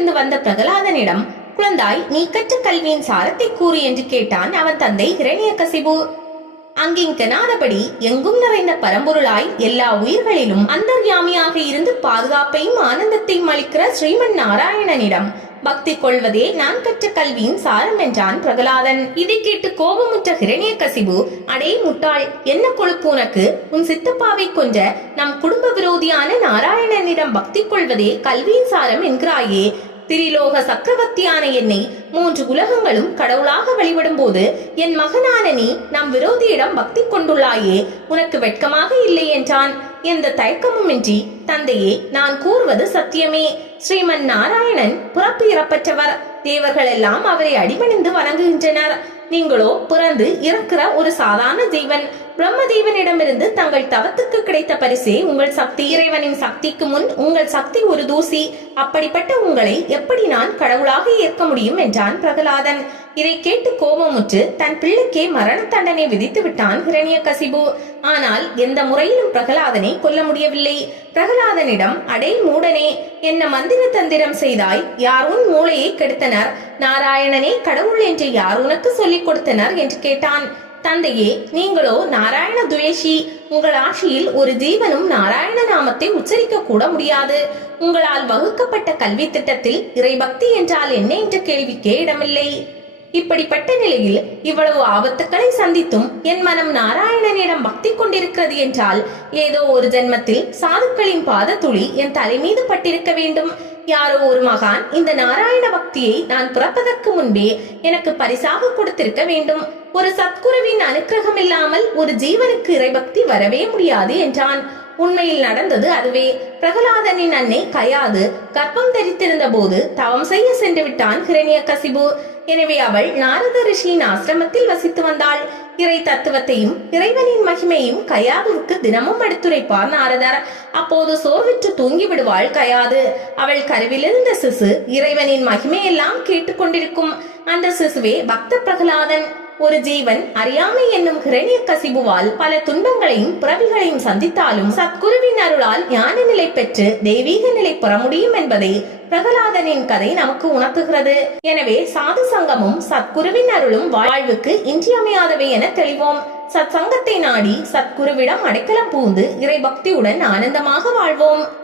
வனத்திலிருந்து வந்த பிரகலாதனிடம், குழந்தாய், நீ கற்ற கல்வியின் சாரத்தை கூறு என்று கேட்டான் அவன் தந்தை ஹிரண்யகசிபு. அங்கிங்கனாதபடி எங்கும் நிறைந்த பரம்பொருளாய் எல்லா உயிர்களிலும் அந்தர்யாமியாக இருந்து பாதுகாப்பையும் ஆனந்தத்தையும் அளிக்கிற ஸ்ரீமன் நாராயணனிடம் பக்தி கொள்வதே நான் கற்ற கல்வியின் சாரம் என்றான் பிரகலாதன். இதை கேட்டு கோபமுற்ற ஹிரண்யகசிபு, அடே முட்டாள், என்ன கொழுப்பு உனக்கு? உன் சித்தப்பாவை கொன்ற நம் குடும்ப விரோதியான நாராயணனிடம் பக்தி கொள்வதே கல்வியின் சாரம் என்கிறாயே. திரிலோக சக்கரவர்த்தியான என்னை 3 உலகங்களும் கடவுளாக வழிபடும் போது என் மகனான நீ நம் விரோதியிடம் பக்தி கொண்டுள்ளாயே, உனக்கு வெட்கமாக இல்லை என்றான். எந்த தயக்கமுமின்றி, தந்தையே, நான் கூறுவது சத்தியமே. ஸ்ரீமன் நாராயணன் பிறப்பு இறப்பற்றவர். தேவர்கள் எல்லாம் அவரை அடிபணிந்து வணங்குகின்றனர். நீங்களோ பிறந்து இறக்கிற ஒரு சாதாரண ஜீவன். பிரம்மதேவனிடமிருந்து தங்கள் தவத்துக்கு கிடைத்த பரிசே உங்கள் சக்தி. இறைவனின் சக்திக்கு முன் உங்கள் சக்தி ஒரு தூசி. அப்படிப்பட்ட உங்களை எப்படி நான் கடவுளாக ஏற்க முடியும் என்றான் பிரகலாதன். இதை கேட்டு கோபமுற்று தன் பிள்ளைக்கே மரண தண்டனை விதித்து விட்டான் ஹிரண்யகசிபு. ஆனால் எந்த முறையிலும் பிரகலாதனை கொல்ல முடியவில்லை. பிரகலாதனிடம், அடே மூடனே, என்ன மந்திர தந்திரம் செய்தாய்? யார் உன் மூளையை கெடுத்தனர்? நாராயணனே கடவுள் என்று யார் உனக்கு சொல்லிக் கொடுத்தனர் என்று கேட்டான். தந்தையே, நீங்களோ நாராயண துவேஷி. உங்கள் ஆட்சியில் ஒரு ஜீவனும் நாராயண நாமத்தை உச்சரிக்க கூட முடியாது. உங்களால் வகுக்கப்பட்ட கல்வி திட்டத்தில் இறைபக்தி என்றால் என்ன என்ற கேள்விக்கே இடமில்லை. இப்படிப்பட்ட நிலையில் இவ்வளவு ஆபத்துக்களை சந்தித்தும் என் மனம் நாராயணனிடம் பக்தி கொண்டிருக்கிறது என்றால் ஏதோ ஒரு ஜென்மத்தில் சாதுக்களின் பாத துளி என் தலை மீது பட்டிருக்க வேண்டும். யாரோ ஒரு மகான் இந்த நாராயண பக்தியை நான் பிறப்பதற்கு முன்பே எனக்கு பரிசாக கொடுத்திருக்க வேண்டும். ஒரு சத்குருவின் அனுக்கிரகம் இல்லாமல் ஒரு ஜீவனுக்கு இறைபக்தி வரவே முடியாது என்றான். உண்மையில் நடந்தது அதுவே. பிரகலாதனின் அன்னை கயாது கர்ப்பம் தரித்திருந்த போது தவம் செய்ய சென்று விட்டான் ஹிரண்யகசிபு. எனவே அவள் நாரத ரிஷியின் ஆசிரமத்தில் வசித்து வந்தாள். இறை தத்துவத்தையும் இறைவனின் மகிமையும் கயாதுவுக்கு தினமும் எடுத்துரைப்பார் நாரதர். அப்போது சோர்விற்று தூங்கி விடுவாள் கயாது. அவள் கருவிலிருந்த சிசு இறைவனின் மகிமையெல்லாம் கேட்டுக்கொண்டிருக்கும். அந்த சிசுவே பக்த பிரகலாதன். ஒரு ஜீவன் அறியாமை என்னும் ஹிரண்யகசிபுவால் பல துன்பங்களையும் பிறவிகளையும் சந்தித்தாலும் சத்குருவின் அருளால் ஞான நிலை பெற்று தெய்வீக நிலை பெற முடியும் என்பதை பிரகலாதனின் கதை நமக்கு உணர்த்துகிறது. எனவே சாது சங்கமும் சத்குருவின் அருளும் வாழ்வுக்கு இன்றியமையாதவை என தெளிவோம். சத் சங்கத்தை நாடி சத்குருவிடம் அடைக்கலம் பூந்து இறை பக்தியுடன் ஆனந்தமாக வாழ்வோம்.